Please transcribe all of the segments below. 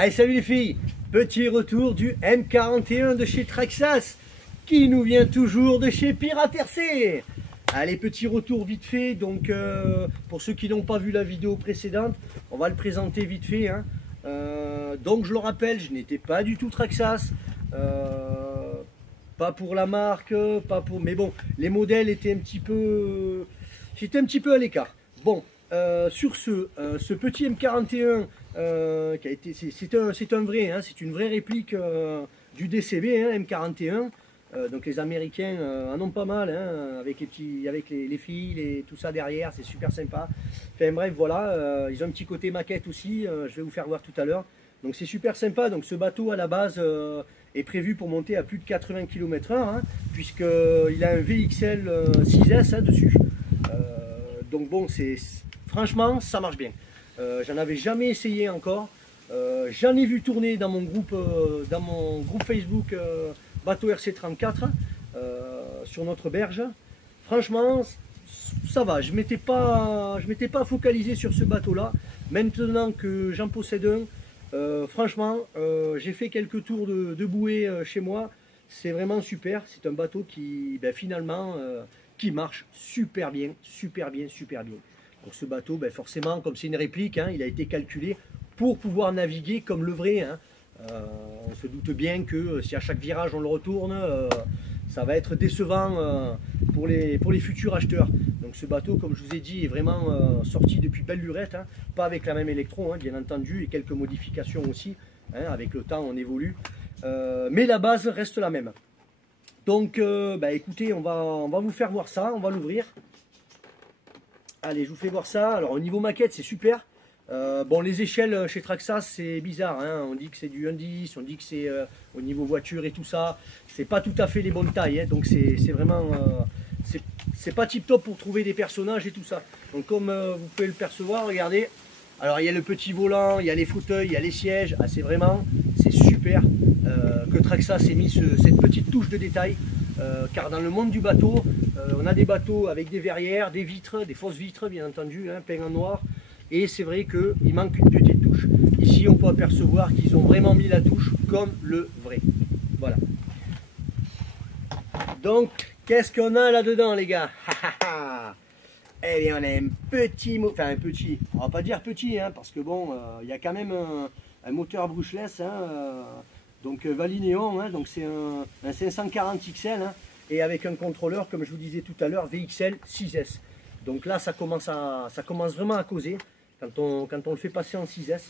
Allez, salut les filles. Petit retour du M41 de chez Traxxas, qui nous vient toujours de chez Pirate RC. Allez, petit retour vite fait. Donc, pour ceux qui n'ont pas vu la vidéo précédente, on va le présenter vite fait. Hein. Donc, je le rappelle, je n'étais pas du tout Traxxas. Pas pour la marque, pas pour... Mais bon, les modèles étaient un petit peu... J'étais un petit peu à l'écart. Bon, sur ce petit M41, qui a été, c'est un vrai, hein, c'est une vraie réplique du DCB, hein, M41. Donc les Américains en ont pas mal, hein, avec les fils et tout ça derrière, c'est super sympa. Enfin bref, voilà, ils ont un petit côté maquette aussi, je vais vous faire voir tout à l'heure. Donc c'est super sympa. Donc ce bateau à la base est prévu pour monter à plus de 80 km/h, hein, puisqu'il a un VXL 6S hein, dessus. Donc bon, franchement, ça marche bien. J'en avais jamais essayé encore. J'en ai vu tourner dans mon groupe Facebook Bateau RC34 sur notre berge. Franchement, ça va. Je m'étais pas focalisé sur ce bateau-là. Maintenant que j'en possède un, franchement, j'ai fait quelques tours de bouée chez moi. C'est vraiment super. C'est un bateau qui, finalement, qui marche super bien, super bien, super bien. Pour ce bateau, forcément, comme c'est une réplique, hein, il a été calculé pour pouvoir naviguer comme le vrai. Hein. On se doute bien que si à chaque virage on le retourne, ça va être décevant pour les futurs acheteurs. Donc ce bateau, comme je vous ai dit, est vraiment sorti depuis belle lurette, hein, pas avec la même électron, hein, bien entendu, et quelques modifications aussi. Hein, avec le temps, on évolue, mais la base reste la même. Donc, écoutez, on va vous faire voir ça, on va l'ouvrir. Allez, je vous fais voir ça. Alors, au niveau maquette, c'est super. Bon, les échelles chez Traxxas, c'est bizarre. Hein. On dit que c'est du 1,10, on dit que c'est au niveau voiture et tout ça. C'est pas tout à fait les bonnes tailles. Hein. Donc, c'est vraiment... c'est pas tip top pour trouver des personnages et tout ça. Donc, comme vous pouvez le percevoir, regardez. Alors, il y a le petit volant, il y a les fauteuils, il y a les sièges. Ah, c'est super que Traxxas ait mis cette petite touche de détail. Car dans le monde du bateau, on a des bateaux avec des verrières, des vitres, des fausses vitres bien entendu, hein, peintes en noir, et c'est vrai qu'il manque une petite touche. Ici on peut apercevoir qu'ils ont vraiment mis la touche comme le vrai. Voilà. Donc qu'est-ce qu'on a là-dedans les gars? Eh bien on a un petit, enfin un petit, on va pas dire petit, hein, parce que bon, il y a quand même un moteur brushless, hein, donc Valineon, hein, donc c'est un 540 XL, hein, et avec un contrôleur, comme je vous disais tout à l'heure, VXL 6S. Donc là, ça commence vraiment à causer quand on le fait passer en 6S.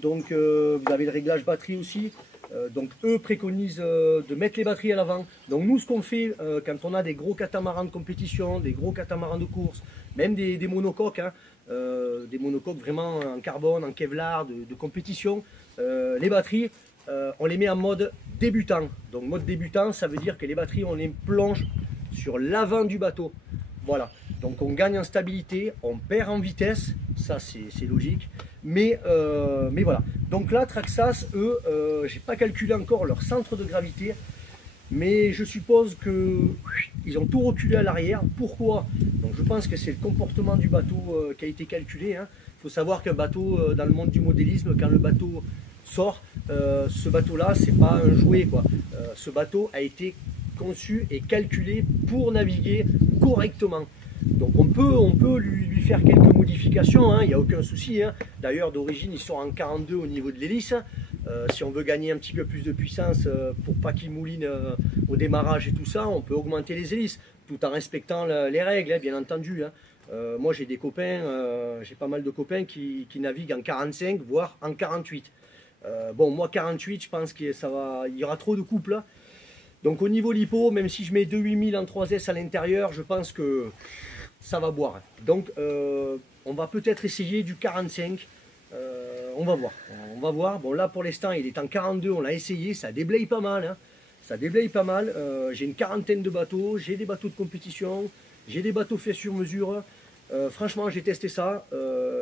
Donc vous avez le réglage batterie aussi. Donc eux préconisent de mettre les batteries à l'avant. Donc nous, ce qu'on fait quand on a des gros catamarans de compétition, des gros catamarans de course, même des monocoques, hein, des monocoques vraiment en carbone, en Kevlar, de compétition, les batteries, on les met en mode débutant. Donc mode débutant, ça veut dire que les batteries, on les plonge sur l'avant du bateau. Voilà. Donc on gagne en stabilité, on perd en vitesse, ça c'est logique. Mais voilà. Donc là, Traxxas, eux, j'ai pas calculé encore leur centre de gravité, mais je suppose que ils ont tout reculé à l'arrière. Pourquoi? Donc je pense que c'est le comportement du bateau qui a été calculé. Hein. Il faut savoir qu'un bateau, dans le monde du modélisme, quand le bateau sort, ce bateau-là, c'est pas un jouet, quoi. Ce bateau a été conçu et calculé pour naviguer correctement. Donc on peut lui faire quelques modifications, hein, il n'y a aucun souci. Hein. D'ailleurs d'origine il sort en 42 au niveau de l'hélice. Si on veut gagner un petit peu plus de puissance pour pas qu'il mouline au démarrage et tout ça, on peut augmenter les hélices tout en respectant les règles, hein, bien entendu. Hein. Moi j'ai des copains, j'ai pas mal de copains qui naviguent en 45 voire en 48. Bon moi 48 je pense qu'il y aura trop de couples. Hein. Donc au niveau lipo, même si je mets 28000 en 3S à l'intérieur, je pense que ça va boire. Donc on va peut-être essayer du 45. On va voir. On va voir. Bon là pour l'instant il est en 42, on l'a essayé, ça déblaye pas mal. Hein. Ça déblaye pas mal. J'ai une quarantaine de bateaux, j'ai des bateaux de compétition, j'ai des bateaux faits sur mesure. Franchement j'ai testé ça.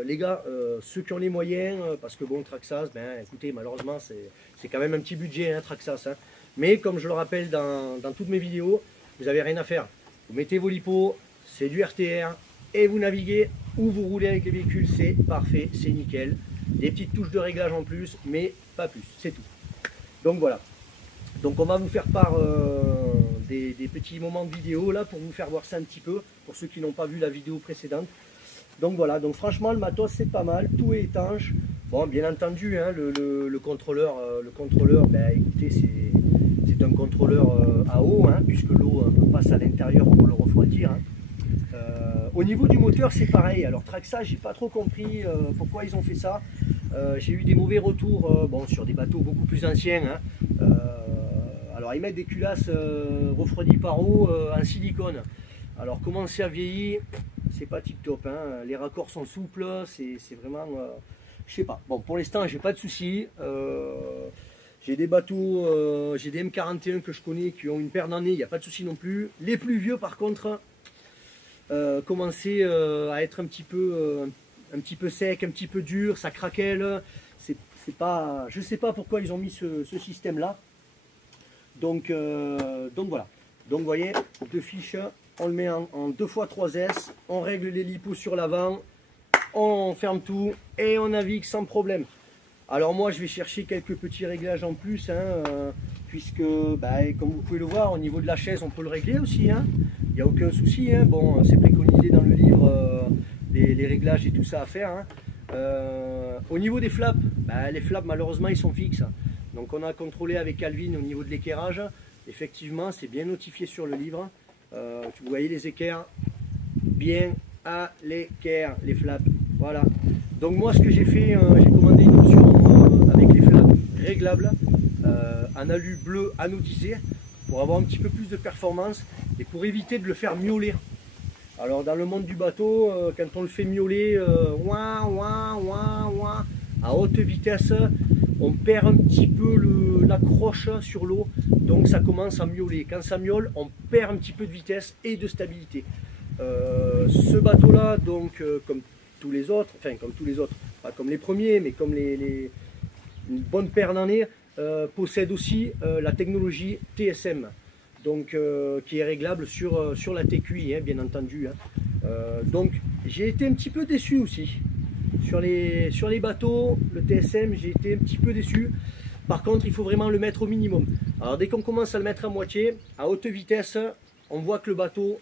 Les gars, ceux qui ont les moyens, parce que bon Traxxas, écoutez malheureusement c'est quand même un petit budget hein, Traxxas. Hein. Mais comme je le rappelle dans toutes mes vidéos, vous n'avez rien à faire. Vous mettez vos lipos, c'est du RTR, et vous naviguez ou vous roulez avec les véhicules, c'est parfait, c'est nickel. des petites touches de réglage en plus, mais pas plus, c'est tout. Donc voilà. Donc on va vous faire part des petits moments de vidéo là pour vous faire voir ça un petit peu, pour ceux qui n'ont pas vu la vidéo précédente. Donc voilà, donc franchement le matos c'est pas mal, tout est étanche. Bon bien entendu hein, le contrôleur, ben, écoutez c'est un contrôleur à eau hein, puisque l'eau passe à l'intérieur pour le refroidir. Hein. Au niveau du moteur c'est pareil, alors Traxa j'ai pas trop compris pourquoi ils ont fait ça. J'ai eu des mauvais retours bon, sur des bateaux beaucoup plus anciens. Hein. Alors ils mettent des culasses refroidies par eau en silicone. Alors comment ça vieillit, c'est pas tip top. Hein. Les raccords sont souples, c'est vraiment... je sais pas. Bon pour l'instant j'ai pas de soucis. J'ai des bateaux, j'ai des M41 que je connais qui ont une paire d'années, il n'y a pas de soucis non plus. Les plus vieux par contre commençaient à être un petit peu sec, un petit peu dur, ça craquelle. C'est pas, je sais pas pourquoi ils ont mis ce système là. Donc voilà. Donc vous voyez, deux fiches, on le met en 2x3S, on règle les lipos sur l'avant, on ferme tout et on navigue sans problème. Alors moi je vais chercher quelques petits réglages en plus, hein, puisque bah, comme vous pouvez le voir, au niveau de la chaise on peut le régler aussi, hein. Il n'y a aucun souci, hein. Bon c'est préconisé dans le livre les réglages et tout ça à faire. Hein. Au niveau des flaps, bah, les flaps malheureusement ils sont fixes. Donc on a contrôlé avec Calvin au niveau de l'équerrage, effectivement c'est bien notifié sur le livre. Vous voyez les équerres, bien à l'équerre, les flaps, voilà. Donc moi ce que j'ai fait, j'ai commandé une option avec les flaps réglables, en alu bleu anodisé, pour avoir un petit peu plus de performance et pour éviter de le faire miauler. Alors dans le monde du bateau, quand on le fait miauler, ouin, ouin, ouin, ouin, à haute vitesse, on perd un petit peu l'accroche sur l'eau, donc ça commence à miauler. Quand ça miaule, on perd un petit peu de vitesse et de stabilité. Ce bateau là, donc comme tous les autres, enfin comme tous les autres, pas comme les premiers, mais comme une bonne paire d'années, possède aussi la technologie TSM, donc qui est réglable sur la TQI, hein, bien entendu. Hein. Donc j'ai été un petit peu déçu aussi. Sur les bateaux, le TSM, j'ai été un petit peu déçu. Par contre, il faut vraiment le mettre au minimum. Alors dès qu'on commence à le mettre à moitié, à haute vitesse, on voit que le bateau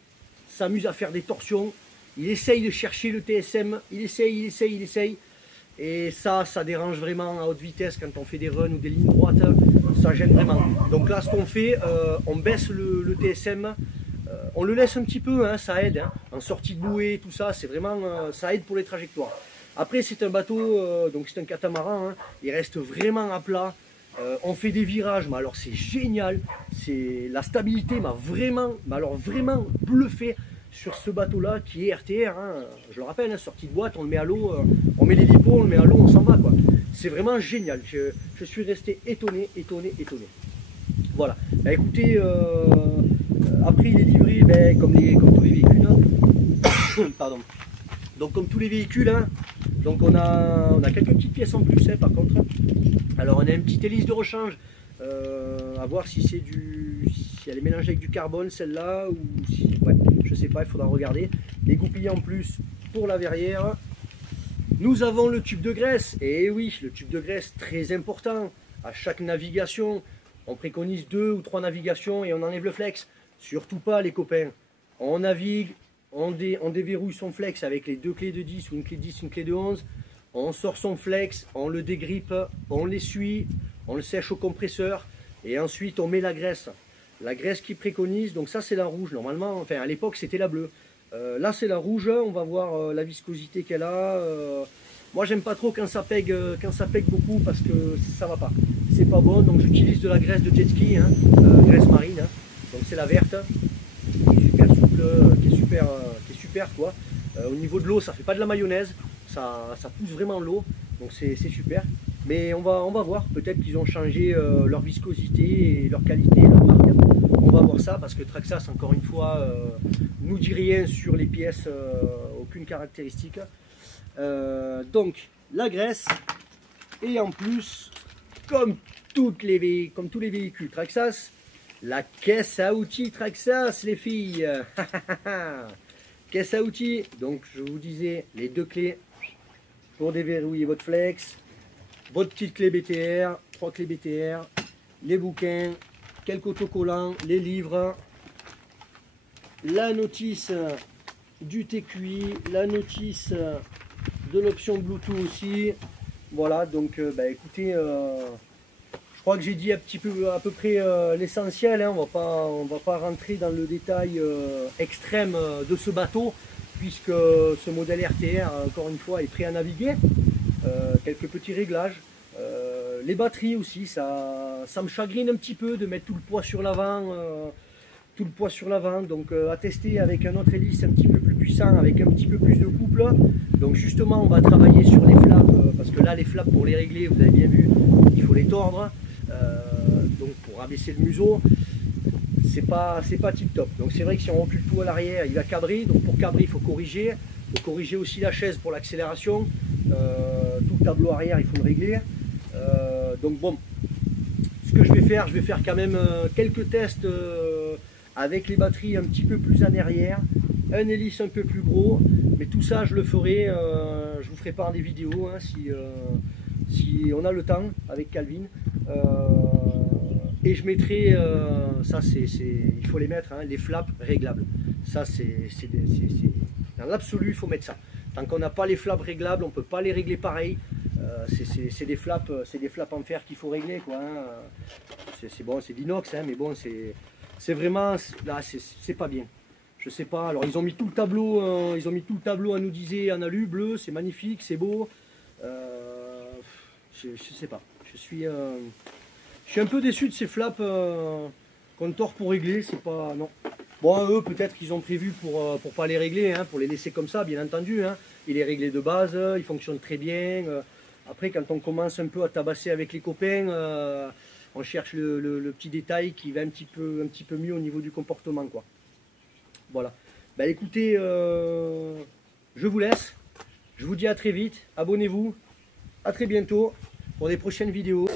s'amuse à faire des torsions. Il essaye de chercher le TSM, il essaye. Et ça dérange vraiment à haute vitesse quand on fait des runs ou des lignes droites. Ça gêne vraiment. Donc là, ce qu'on fait, on baisse le TSM. On le laisse un petit peu, hein, ça aide. Hein, en sortie de bouée, tout ça, c'est vraiment, ça aide pour les trajectoires. Après, c'est un bateau, donc c'est un catamaran. Hein, il reste vraiment à plat. On fait des virages, mais alors c'est génial. La stabilité m'a vraiment, mais alors vraiment bluffé sur ce bateau-là qui est RTR. Hein. Je le rappelle, hein, sortie de boîte, on le met à l'eau, on met les lipos, on le met à l'eau, on s'en va, quoi. C'est vraiment génial. Je suis resté étonné. Voilà. Bah, écoutez, après il est livré comme tous les véhicules. Hein. Pardon. Donc comme tous les véhicules, hein, donc on a quelques petites pièces en plus, hein, par contre. Alors on a une petite hélice de rechange, à voir si si elle est mélangée avec du carbone celle-là, ou si, ouais, je sais pas, il faudra regarder. Les goupilles en plus pour la verrière. Nous avons le tube de graisse, et oui, le tube de graisse très important. À chaque navigation, on préconise 2 ou 3 navigations et on enlève le flex. Surtout pas les copains, on navigue. On déverrouille son flex avec les 2 clés de 10 ou une clé de 10, une clé de 11. On sort son flex, on le dégrippe, on l'essuie, on le sèche au compresseur et ensuite on met la graisse. La graisse qui préconise, donc ça c'est la rouge normalement, enfin à l'époque c'était la bleue. Là c'est la rouge, on va voir la viscosité qu'elle a. Moi j'aime pas trop quand ça pègue beaucoup parce que ça va pas. C'est pas bon, donc j'utilise de la graisse de jet ski, hein, graisse marine, hein. Donc c'est la verte. Qui est super souple, qui est super quoi. Au niveau de l'eau, ça fait pas de la mayonnaise, ça pousse vraiment l'eau, donc c'est super. Mais on va voir, peut-être qu'ils ont changé leur viscosité et leur qualité, leur marque. On va voir ça parce que Traxxas, encore une fois, nous dit rien sur les pièces, aucune caractéristique. Donc la graisse, et en plus, comme tous les véhicules Traxxas, la caisse à outils Traxxas, les filles. Caisse à outils, donc je vous disais, les 2 clés pour déverrouiller votre flex, votre petite clé BTR, 3 clés BTR, les bouquins, quelques autocollants, les livres, la notice du TQI, la notice de l'option Bluetooth aussi. Voilà, donc écoutez, je crois que j'ai dit à peu près l'essentiel, hein. On va pas rentrer dans le détail extrême de ce bateau, puisque ce modèle RTR, encore une fois, est prêt à naviguer. Quelques petits réglages. Les batteries aussi, ça me chagrine un petit peu de mettre tout le poids sur l'avant. Donc à tester avec un autre hélice un petit peu plus puissant, avec un petit peu plus de couple. Donc justement, on va travailler sur les flaps, parce que là, les flaps, pour les régler, vous avez bien vu, il faut les tordre. Donc pour abaisser le museau, c'est pas tip top. Donc c'est vrai que si on recule tout à l'arrière, il va cabrer. Donc pour cabrer, il faut corriger. Il faut corriger aussi la chaise pour l'accélération. Tout le tableau arrière, il faut le régler. Donc bon, ce que je vais faire quand même quelques tests avec les batteries un petit peu plus en arrière, un hélice un peu plus gros, mais tout ça je le ferai, je vous ferai part des vidéos hein, si on a le temps avec Calvin. Et je mettrai, ça il faut les mettre, hein, les flaps réglables. Ça dans l'absolu, il faut mettre ça. Tant qu'on n'a pas les flaps réglables, on ne peut pas les régler pareil. C'est des flaps en fer qu'il faut régler, quoi. Hein. C'est bon, c'est d'inox, hein, mais bon, c'est vraiment là, c'est pas bien. Je sais pas. Alors ils ont mis tout le tableau, à nous disait en alu bleu, c'est magnifique, c'est beau. Je sais pas. Je suis un peu déçu de ces flaps qu'on tord pour régler. C'est pas non. Bon, eux, peut-être qu'ils ont prévu pour pas les régler, hein, pour les laisser comme ça, bien entendu. Hein. Il est réglé de base, il fonctionne très bien. Après, quand on commence un peu à tabasser avec les copains, on cherche le petit détail qui va un petit peu mieux au niveau du comportement, quoi. Voilà. Bah écoutez, je vous laisse. Je vous dis à très vite. Abonnez-vous. À très bientôt pour des prochaines vidéos.